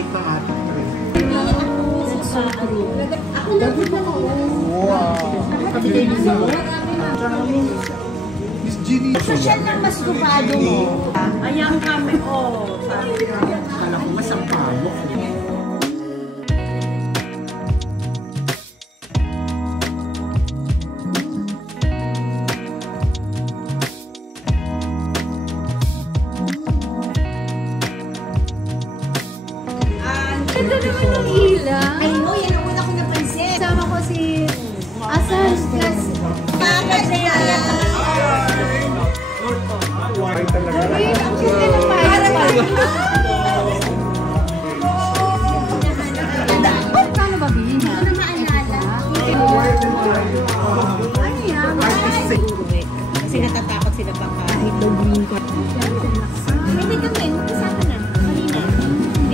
mabait ng ate ko rin. Ako lang po. Wow! Kami kayo nito. Miss Ginny. Social lang mas gupado mo. Ayan kami, Kala ko mas ang pamok. Ganda naman ng ilaw. I know, yan ang una ko napansin. Sama ko si Asan plus. Bakit siya? Ay talaga. Wait, ang ganda ng fireplace. Paano ba bilhin ha? Ano maalala? Ano yan? Kasi natatakot sila baka. Kahit daw green ka. Hindi kami, mag-usapa na. Kanina.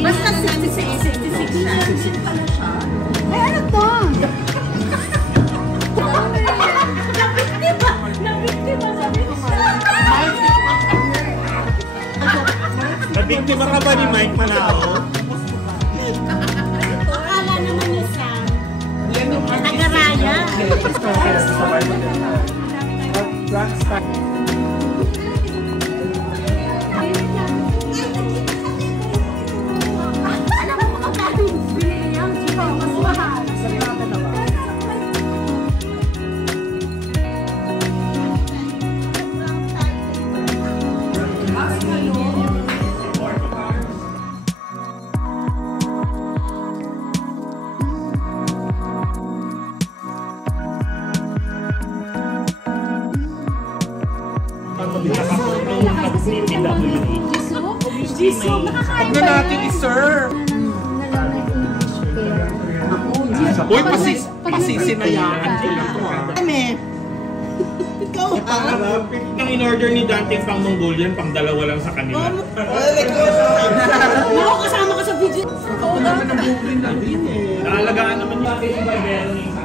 Basta 66 siya. 66 pala siya. Ay, ano to? Nabiktima sabi ko. Nabiktima ka ba ni Mike Manao? Akala naman niya sa taga-raya. Black Star. Alam mo kung kano yung binili niya? Mas mahal. Jisoo, makakain Huwag na natin i-serve. Uy, pasisi na yan. Kami. Ikaw ha? Ang in-order ni Dante pang Mongolian, pang dalawa lang sa kanila. Ako kasama ka sa video. Ako naman ang bukurin natin eh. Naalagaan naman yung ating barbero ni Isa.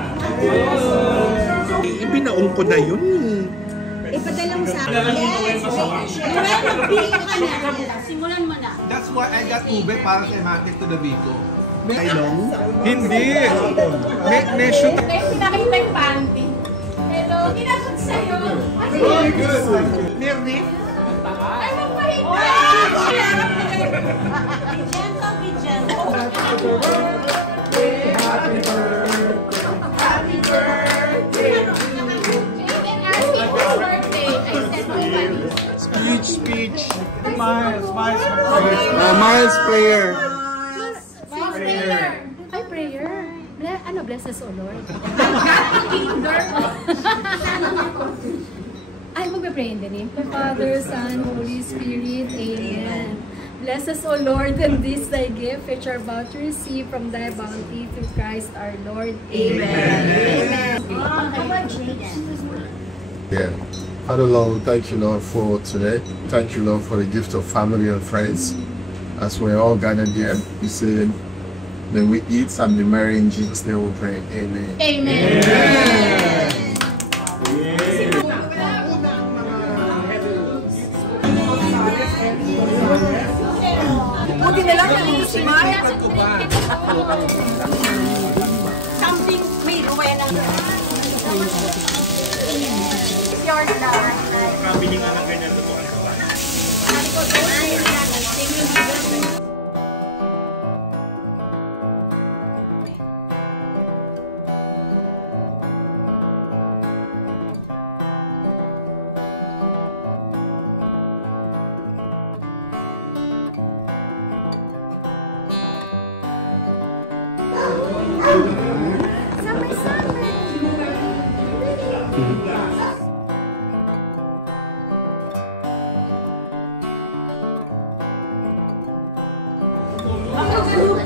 Ibinaon ko na yun. Ipadala mo sa akin. Dala mo yung masawa. Mag-pili ka na. Simulan mo na. That's why I got ube para sa market to the Vico. Kailong? Hindi. May shoot. Pinakita yung panty. Pero, kinasot sa'yo. Very good. Nirni? Ay, magpahita! Be gentle, be gentle. Happy birthday. Happy birthday. Jane and asked me for birthday. I said, nobody. Speech. Miles. Miles player. Miles prayer. Ay, prayer. Ano, bless us, O Lord? Ay, magpe-pray in the name of the Father, Son, Holy Spirit. Amen. Bless us, O Lord, and this thy gift, which are about to receive from thy bounty through Christ our Lord. Amen. Amen. How about Jaden? Yeah. Father Lord, thank you, Lord, for today. Thank you, Lord, for the gift of family and friends. As we're all gathered here, we say, may we eat and be merry in Jesus' name we pray. Amen. Amen. Buti na lang kanina si Mike. Something made away na. It's yours now. Kabili nga ng ganyan lutuan ka ba?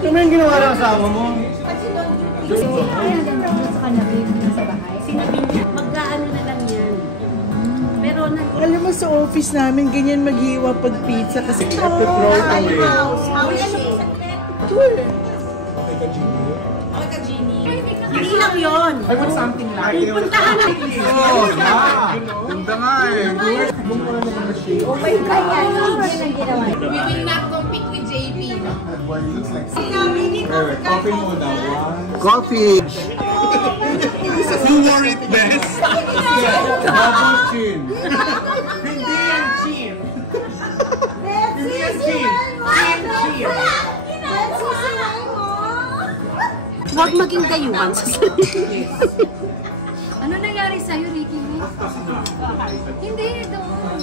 Ano yung ginawa ng asawa mo? Kaya ganda mo sa kanya, babe, sa bahay. Sinabi niya, mag-aano na lang yan. Pero Alam mo sa office namin, ganyan maghiwa pag pizza kasi Pepperoni kami. house. How is she? Sure. Okay ka, Jeannie? Hindi Hindi lang yun. I want something like it. Puntahan ang Oh, ganda nga eh. Oh my God, yan ang ginawa. We will not compete with JP. Sinabi ko, Coffee muna. Coffee. Who wore it best? Double chin. Hindi yan cheap. Hindi yan cheap. Huwag maging dayuhan sa sarili. Ano nangyari sa'yo, Ricky? Hindi, doon.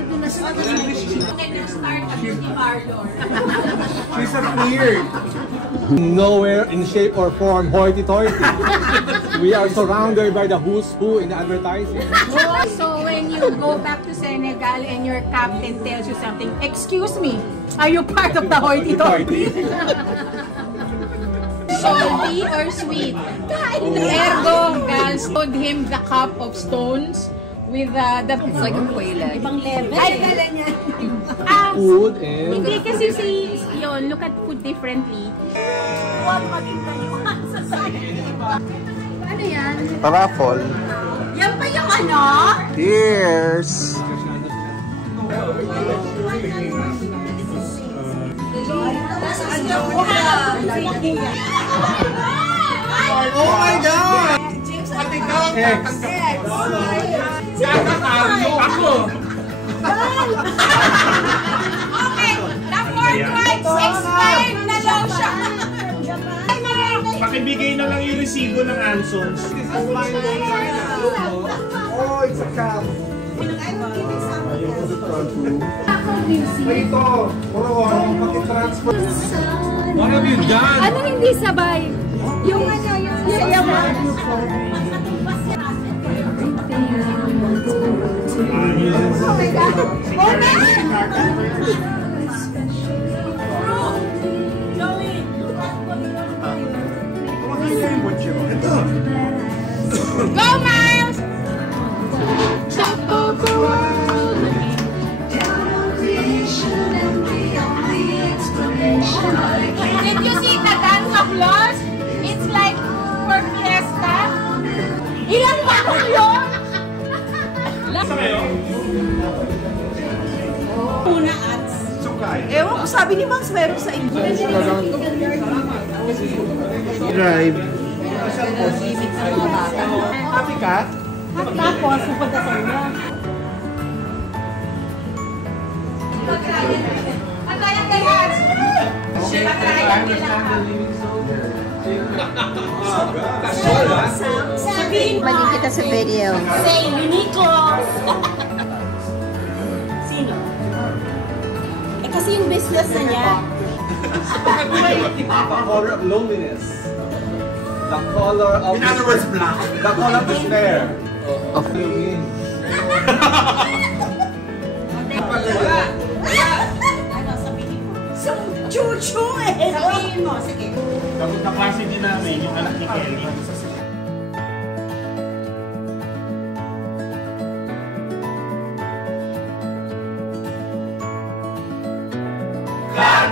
Nadulas ako. She's a flirt. Nowhere in shape or form hoity-toity. We are surrounded by the who's who in advertising. So when you go back to Senegal and your captain tells you something, excuse me, are you part of the hoity-toity? Salty or sweet? Ergo, girls told him the cup of stones with the... It's like a quail. Ibang level. Ay, kala niya. Food and... Hindi kasi yun, look at food differently. Huwag maging dayuhan sa sarili. Ano yan? Raffle. Yan pa yung ano? Cheers. Oh my God! X. Ako! Okay, the fourth rights expired na daw siya. Pakibigay na lang yung resibo ng Ansons. Oh, it's a cup. Ito, puro pakitransfer. What have you done? Ano hindi sabay? Yung ano, yung yaman. Oh my God. Oh man! Go, Miles! Did you see the dance of lost? It's like for fiesta. Ilan pa ako yun? Sa kayo? Una at Ewan ko, sabi ni Max meron sa inyo. Drive. Happy ka? tapos pupunta sa inyo. Sabihin mo. Balik kita sa video. Say, Uniqlo! Sino? Eh kasi yung business na niya. The color of loneliness. The color of... In other words, black. The color of despair. Of Ano, sabihin mo. So, chuchu eh! Sabihin mo, sige. Kapag kaklase din namin yung anak ni Kelly.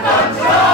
Control!